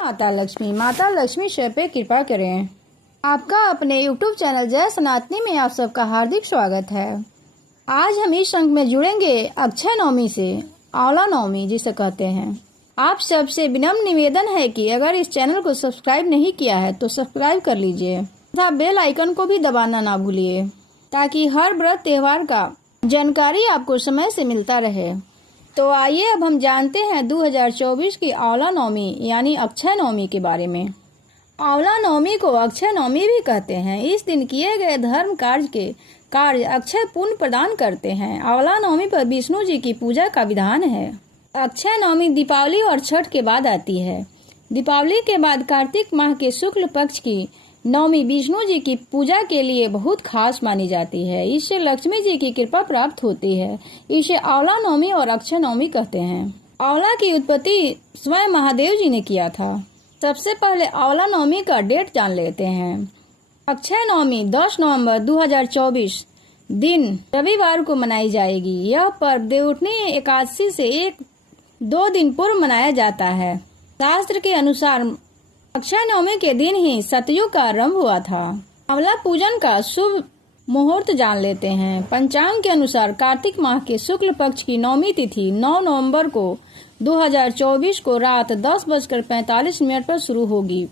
माता लक्ष्मी शय पे कृपा करें। आपका अपने YouTube चैनल जय सनातनी में आप सबका हार्दिक स्वागत है। आज हम इस अंक में जुड़ेंगे अक्षय नवमी से, आंवला नवमी जिसे कहते हैं। आप सबसे विनम्र निवेदन है कि अगर इस चैनल को सब्सक्राइब नहीं किया है तो सब्सक्राइब कर लीजिए तथा बेल आइकन को भी दबाना ना भूलिए ताकि हर व्रत त्योहार का जानकारी आपको समय से मिलता रहे। तो आइए अब हम जानते हैं 2024 की आंवला नवमी यानी अक्षय नवमी के बारे में। आंवला नवमी को अक्षय नवमी भी कहते हैं। इस दिन किए गए धर्म कार्य अक्षय पुण्य प्रदान करते हैं। आंवला नवमी पर विष्णु जी की पूजा का विधान है। अक्षय नवमी दीपावली और छठ के बाद आती है। दीपावली के बाद कार्तिक माह के शुक्ल पक्ष की नवमी विष्णु जी की पूजा के लिए बहुत खास मानी जाती है। इससे लक्ष्मी जी की कृपा प्राप्त होती है। इसे आंवला नवमी और अक्षय नवमी कहते हैं। आंवला की उत्पत्ति स्वयं महादेव जी ने किया था। सबसे पहले आंवला नवमी का डेट जान लेते हैं। अक्षय नवमी 10 नवंबर 2024 दिन रविवार को मनाई जाएगी। यह पर्व देवउठनी एकादशी से 1-2 दिन पूर्व मनाया जाता है। शास्त्र के अनुसार अक्षय नवमी के दिन ही सतयुग का आरंभ हुआ था। आंवला पूजन का शुभ मुहूर्त जान लेते हैं। पंचांग के अनुसार कार्तिक माह के शुक्ल पक्ष की नवमी तिथि 9 नवंबर को 2024 को रात 10:45 पर शुरू होगी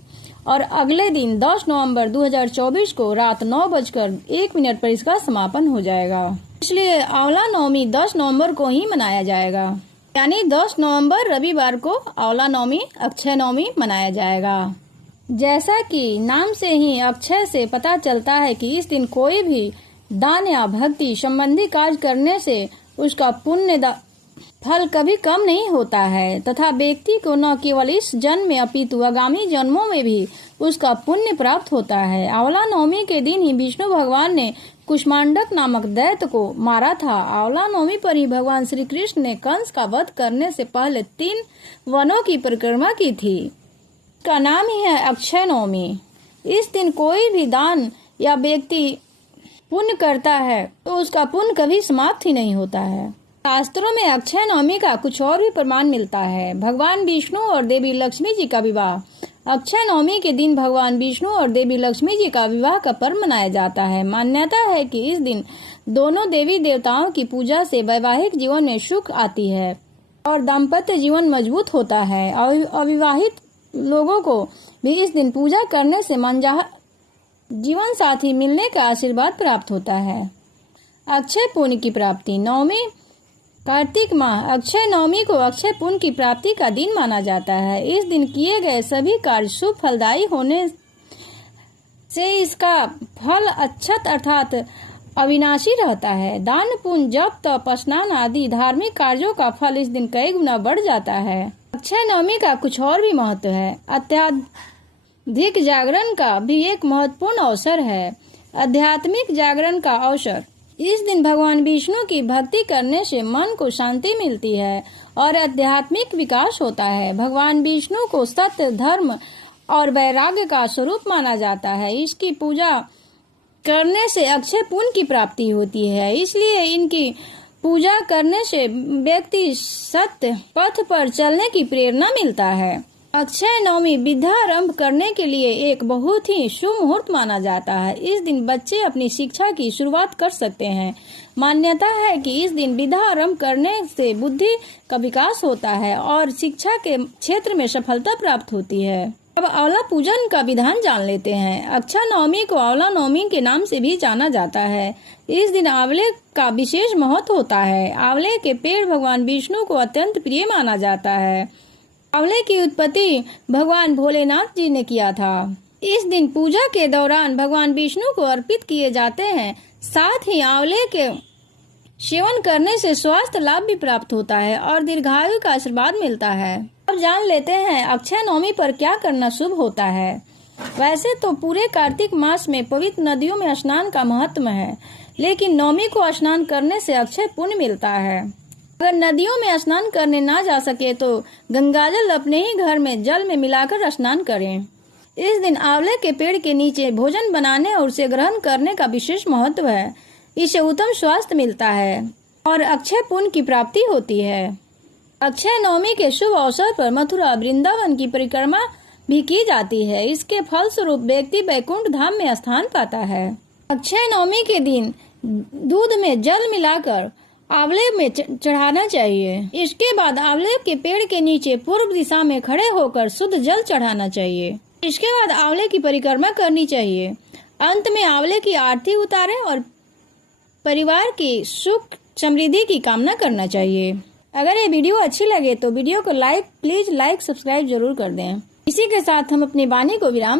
और अगले दिन 10 नवंबर 2024 को रात 9:01 पर इसका समापन हो जाएगा। इसलिए आंवला नवमी 10 नवंबर को ही मनाया जाएगा, यानी 10 नवंबर रविवार को आंवला नवमी अक्षय नवमी मनाया जाएगा। जैसा कि नाम से ही अक्षय से पता चलता है कि इस दिन कोई भी दान या भक्ति संबंधी कार्य करने से उसका पुण्य फल कभी कम नहीं होता है तथा व्यक्ति को न केवल इस जन्म में अपितु आगामी जन्मों में भी उसका पुण्य प्राप्त होता है। आंवला नवमी के दिन ही विष्णु भगवान ने कुष्मांडक नामक दैत्य को मारा था। आंवला नवमी पर ही भगवान श्री कृष्ण ने कंस का वध करने से पहले 3 वनों की परिक्रमा की थी। इसका नाम ही है अक्षय नवमी। इस दिन कोई भी दान या व्यक्ति पुण्य करता है तो उसका पुण्य कभी समाप्त ही नहीं होता है। शास्त्रों में अक्षय नवमी का कुछ और भी प्रमाण मिलता है। भगवान विष्णु और देवी लक्ष्मी जी का विवाह। अक्षय नवमी के दिन भगवान विष्णु और देवी लक्ष्मी जी का विवाह का पर्व मनाया जाता है। मान्यता है कि इस दिन दोनों देवी देवताओं की पूजा से वैवाहिक जीवन में सुख आती है और दाम्पत्य जीवन मजबूत होता है। अविवाहित लोगों को भी इस दिन पूजा करने से मनचाहा जीवन साथी मिलने का आशीर्वाद प्राप्त होता है। अक्षय पुण्य की प्राप्ति। नवमी कार्तिक माह अक्षय नवमी को अक्षय पुण्य की प्राप्ति का दिन माना जाता है। इस दिन किए गए सभी कार्य शुभ फलदायी होने से इसका फल अक्षत अर्थात अविनाशी रहता है। दान पुण्य जप तप स्नान आदि धार्मिक कार्यों का फल इस दिन कई गुना बढ़ जाता है। अक्षय नवमी का कुछ और भी महत्व है। अत्याधिक जागरण का भी एक महत्वपूर्ण अवसर है। आध्यात्मिक जागरण का अवसर। इस दिन भगवान विष्णु की भक्ति करने से मन को शांति मिलती है और आध्यात्मिक विकास होता है। भगवान विष्णु को सत्य धर्म और वैराग्य का स्वरूप माना जाता है। इसकी पूजा करने से अक्षय पुण्य की प्राप्ति होती है। इसलिए इनकी पूजा करने से व्यक्ति सत्य पथ पर चलने की प्रेरणा मिलता है। अक्षय नवमी विद्या आरंभ करने के लिए एक बहुत ही शुभ मुहूर्त माना जाता है। इस दिन बच्चे अपनी शिक्षा की शुरुआत कर सकते हैं। मान्यता है कि इस दिन विद्या आरंभ करने से बुद्धि का विकास होता है और शिक्षा के क्षेत्र में सफलता प्राप्त होती है। अब आंवला पूजन का विधान जान लेते हैं। अक्षय नवमी को आंवला नवमी के नाम से भी जाना जाता है। इस दिन आंवले का विशेष महत्व होता है। आंवले के पेड़ भगवान विष्णु को अत्यंत प्रिय माना जाता है। आंवले की उत्पत्ति भगवान भोलेनाथ जी ने किया था। इस दिन पूजा के दौरान भगवान विष्णु को अर्पित किए जाते हैं। साथ ही आंवले के सेवन करने से स्वास्थ्य लाभ भी प्राप्त होता है और दीर्घायु का आशीर्वाद मिलता है। अब जान लेते हैं अक्षय नवमी पर क्या करना शुभ होता है। वैसे तो पूरे कार्तिक मास में पवित्र नदियों में स्नान का महत्व है, लेकिन नवमी को स्नान करने से अक्षय पुण्य मिलता है। अगर नदियों में स्नान करने ना जा सके तो गंगाजल अपने ही घर में जल में मिलाकर स्नान करें। इस दिन आंवले के पेड़ के नीचे भोजन बनाने और उसे ग्रहण करने का विशेष महत्व है। इससे उत्तम स्वास्थ्य मिलता है और अक्षय पुण्य की प्राप्ति होती है। अक्षय नवमी के शुभ अवसर पर मथुरा वृंदावन की परिक्रमा भी की जाती है। इसके फलस्वरूप व्यक्ति वैकुंठ धाम में स्थान पाता है। अक्षय नवमी के दिन दूध में जल मिलाकर आंवले में चढ़ाना चाहिए। इसके बाद आंवले के पेड़ के नीचे पूर्व दिशा में खड़े होकर शुद्ध जल चढ़ाना चाहिए। इसके बाद आंवले की परिक्रमा करनी चाहिए। अंत में आंवले की आरती उतारें और परिवार की सुख समृद्धि की कामना करना चाहिए। अगर ये वीडियो अच्छी लगे तो वीडियो को प्लीज लाइक सब्सक्राइब जरूर कर दें। इसी के साथ हम अपनी वाणी को विराम